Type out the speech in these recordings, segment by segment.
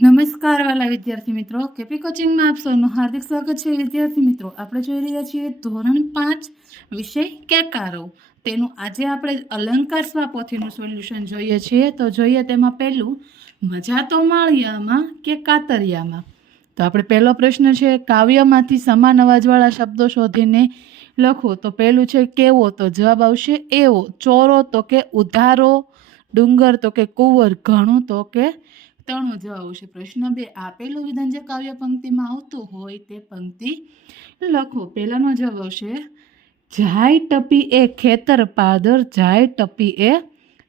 નમસ્કાર વાલા વિદ્યાર્થી મિત્રો, કેપી કોચિંગમાં આપ સૌનું હાર્દિક સ્વાગત છે. વિદ્યાર્થી મિત્રો, આપણે જોઈ રહ્યા છીએ ધોરણ 5 વિષય કેકારો. તેનું આજે આપણે અલંકાર સ્વાપોથીનું સોલ્યુશન જોઈએ છીએ. તો જોઈએ તેમાં પહેલું, મજા તો માળિયામાં કે કાતરિયામાં. તો આપણે પહેલો પ્રશ્ન છે, કાવ્યમાંથી સમાન અવાજવાળા શબ્દો શોધીને લખો. તો પહેલું છે કેવો, તો જવાબ આવશે એવો. ચોરો તો કે ઉધારો, ડુંગર તો કે કુંવર, ઘણું તો કે તણું જવાબ આવશે. પ્રશ્ન 2, આપેલું વિધાન જે કાવ્ય પંક્તિમાં આવતું હોય તે પંક્તિ લખો. પહેલાનો જવાબ આવશે, જાય ટપી એ ખેતર પાદર, જાય ટપી એ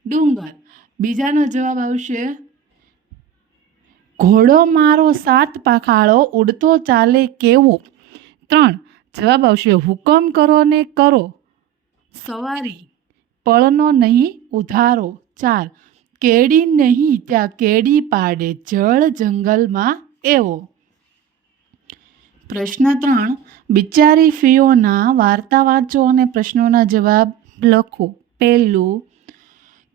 ડુંગર. બીજાનો જવાબ આવશે, ઘોડો મારો 7 પાખાળો, ઉડતો ચાલે કેવો. 3, જવાબ આવશે, હુકમ કરો ને કરો સવારી, પળનો નહીં ઉધારો. 4, કેડી નહીં ત્યાં કેડી પાડે, જળ જંગલમાં એવો. પ્રશ્ન 3, બિચારી ફિયોના વાર્તા વાંચો અને પ્રશ્નોના જવાબ લખો. પહેલું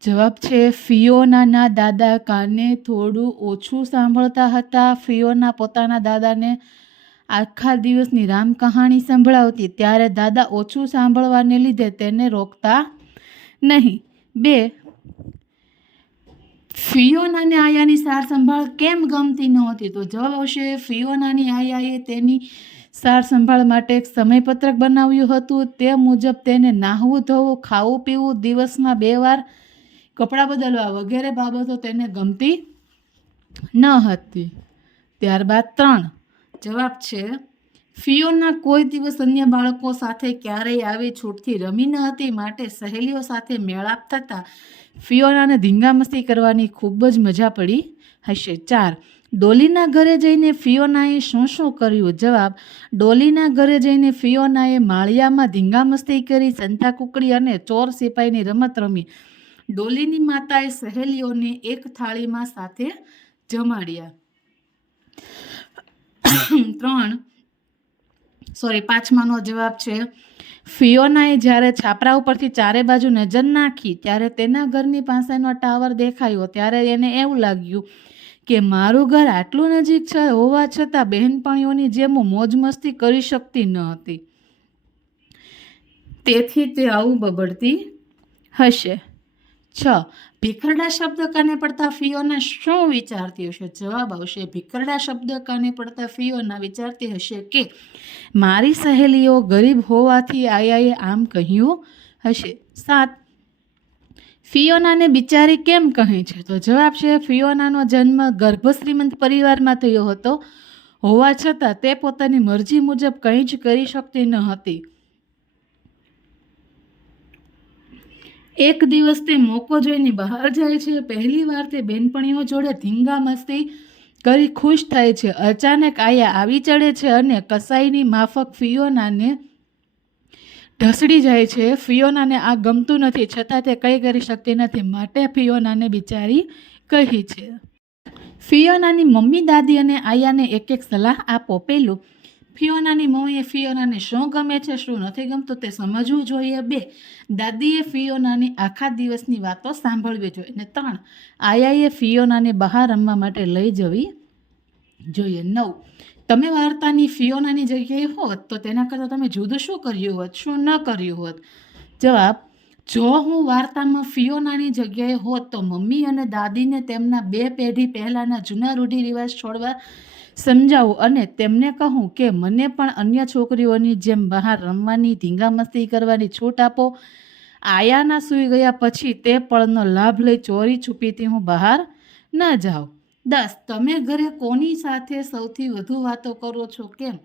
જવાબ છે, ફિયોનાના દાદા કાને થોડું ઓછું સાંભળતા હતા. ફિયોના પોતાના દાદાને આખા દિવસની રામ કહાણી સંભળાવતી ત્યારે દાદા ઓછું સાંભળવાને લીધે તેને રોકતા નહીં. 2, ફિયોનાને આયાની સાર સંભાળ કેમ ગમતી નહોતી. તો જવાબ આવશે, ફિયોનાની આયાએ તેની સાર સંભાળ માટે એક સમયપત્રક બનાવ્યું હતું. તે મુજબ તેને નાહવું ધોવું, ખાવું પીવું, દિવસમાં 2 વાર કપડાં બદલવા વગેરે બાબતો તેને ગમતી ન હતી. ત્યારબાદ 3, જવાબ છે, ફિયોના કોઈ દિવસ અન્ય બાળકો સાથે ક્યારેય આવી છૂટથી રમી ન હતી, માટે સહેલીઓ સાથે મેળાપ થતા ફિયોનાને ધીંગામસ્તી કરવાની ખૂબ જ મજા પડી હશે. 4, ડોલીના ઘરે જઈને ફિયોનાએ શું શું કર્યું. જવાબ, ડોલીના ઘરે જઈને ફિયોનાએ માળિયામાં ધીંગામસ્તી કરી, સંતા કુકડી અને ચોર સિપાહીની રમત રમી. ડોલીની માતાએ સહેલીઓને એક થાળીમાં સાથે જમાડ્યા. 5માનો જવાબ છે, ફિયોનાએ જ્યારે છાપરા ઉપરથી ચારે બાજુ નજર નાખી ત્યારે તેના ઘરની પાસેનો ટાવર દેખાયો. ત્યારે એને એવું લાગ્યું કે મારું ઘર આટલું નજીક છે હોવા છતાં બહેનપણીઓની જેમ મોજ મસ્તી કરી શકતી ન હતી, તેથી તે આવું બબડતી હશે. 6, ભીખરડા શબ્દ કાને પડતા ફિયોના શું વિચારતી હશે. જવાબ આવશે, ભીખરડા શબ્દ કાને પડતા ફિયોના વિચારતી હશે કે મારી સહેલીઓ ગરીબ હોવાથી આયાએ આમ કહ્યું હશે. 7, ફિયોનાને બિચારી કેમ કહે છે. તો જવાબ છે, ફિયોનાનો જન્મ ગર્ભ શ્રીમંત પરિવારમાં થયો હતો હોવા છતાં તે પોતાની મરજી મુજબ કંઈ જ કરી શકતી ન હતી. એક દિવસ તે મોકો જોઈને બહાર જાય છે. પહેલી વાર તે બેનપણીઓ જોડે ધીંગા મસ્તી કરી ખુશ થાય છે. અચાનક આયા આવી ચડે છે અને કસાઈની માફક ફિયોનાને ઢસડી જાય છે. ફિયોનાને આ ગમતું નથી, છતાં તે કંઈ કરી શકતી નથી, માટે ફિયોનાને બિચારી કહી છે. ફિયોનાની મમ્મી, દાદી અને આયાને એક એક સલાહ આપો. પહેલું, ફિયોનાની મમ્મીએ ફિયોનાને શું ગમે છે શું નથી ગમતું તે સમજવું જોઈએ. 2, દાદીએ ફિયોનાની આખા દિવસની વાતો સાંભળવી જોઈએ. અને 3, આયાએ ફિયોનાને બહાર રમવા માટે લઈ જવી જોઈએ. 9, તમે વાર્તાની ફિયોનાની જગ્યાએ હોત તો તેના કરતાં તમે જુદું શું કર્યું હોત, શું ન કર્યું હોત. જવાબ, જો હું વાર્તામાં ફિયોનાની જગ્યાએ હોત તો મમ્મી અને દાદીને તેમના 2 પેઢી પહેલાંના જૂના રૂઢિરિવાજ છોડવા સમજાવું અને તેમને કહું કે મને પણ અન્ય છોકરીઓની જેમ બહાર રમવાની, ધીંગામસ્તી કરવાની છૂટ આપો. આયાના સૂઈ ગયા પછી તે પળનો લાભ લઈ ચોરી છુપીથી હું બહાર ન જાઉં. 10, તમે ઘરે કોની સાથે સૌથી વધુ વાતો કરો છો. કેમ.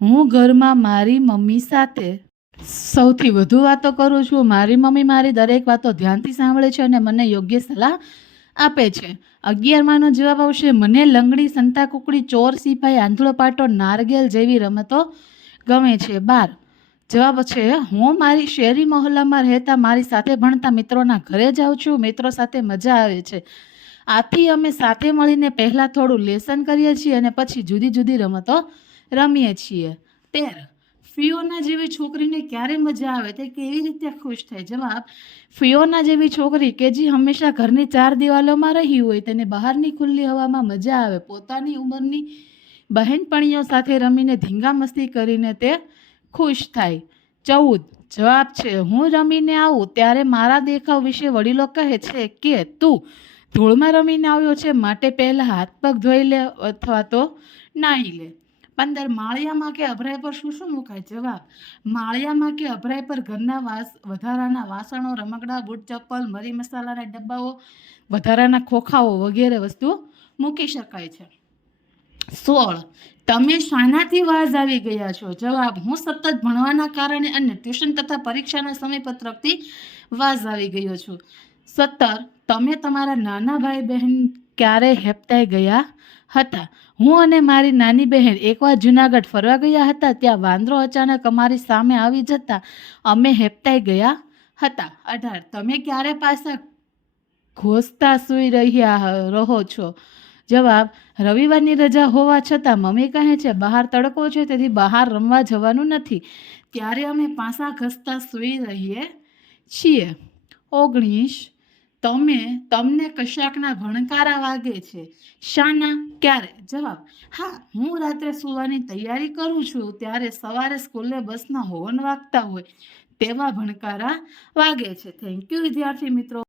હું ઘરમાં મારી મમ્મી સાથે સૌથી વધુ વાતો કરું છું. મારી મમ્મી મારી દરેક વાતો ધ્યાનથી સાંભળે છે અને મને યોગ્ય સલાહ આપે છે. 11માનો જવાબ આવશે, મને લંગડી, સંતા કુકડી, ચોર સિપાહી, આંધળો પાટો, નારગેલ જેવી રમતો ગમે છે. 12, જવાબ છે, હું મારી શેરી મહોલ્લામાં રહેતા મારી સાથે ભણતા મિત્રોના ઘરે જાઉં છું. મિત્રો સાથે મજા આવે છે, આથી અમે સાથે મળીને પહેલાં થોડું લેસન કરીએ છીએ અને પછી જુદી જુદી રમતો રમીએ છીએ. 13, ફિયોના જેવી છોકરીને ક્યારે મજા આવે, તે કેવી રીતે ખુશ થાય? જવાબ, ફિયોના જેવી છોકરી કે જે હંમેશા ઘરની 4 દિવાલોમાં રહી હોય, તેને બહારની ખુલ્લી હવામાં મજા આવે. પોતાની ઉંમરની બહેનપણીઓ સાથે રમીને ધીંગા મસ્તી કરીને તે ખુશ થાય. 14 જવાબ છે, હું રમીને આવું ત્યારે મારા દેખાવ વિશે વડીલો કહે છે કે તું ધૂળમાં રમીને આવ્યો છે, માટે પહેલાં હાથ પગ ધોઈ લે અથવા તો નાહી લે. 15 માળિયામાં કે અભરાય પર શું શું મુકાય? જવાબ, માળિયામાં કે અભરાય પર ઘરના વધારાના વાસણો, રમકડા, બૂટ ચપ્પલ, મરી મસાલાના ડબ્બાઓ, વધારાના ખોખાઓ વગેરે વસ્તુ મૂકી શકાય છે. 16 તમે શાનાથી વાજ આવી ગયા છો? જવાબ, હું સતત ભણવાના કારણે અને ટ્યુશન તથા પરીક્ષાના સમયપત્રકથી વાજ આવી ગયો છું. 17 તમે તમારા નાના ભાઈ બહેન ક્યારે હેપતાઈ ગયા હતા? હું અને મારી નાની બહેન એકવાર જૂનાગઢ ફરવા ગયા હતા. ત્યાં વાંદરો અચાનક અમારી સામે આવી જતા અમે હેપતાઈ ગયા હતા. 18 તમે ક્યારે પાછા ઘોસતા સૂઈ રહો છો? જવાબ, રવિવારની રજા હોવા છતાં મમ્મી કહે છે બહાર તડકો છે તેથી બહાર રમવા જવાનું નથી, ત્યારે અમે પાસા ઘસતા સૂઈ રહીએ છીએ. 19 તમને કશાકના ભણકારા વાગે છે. શાના? ક્યારે? જવાબ, હા, હું રાત્રે સૂવાની તૈયારી કરું છું ત્યારે સવારે સ્કૂલે બસના હોર્ન વાગતા હોય તેવા ભણકારા વાગે છે. થેન્ક યુ વિદ્યાર્થી મિત્રો.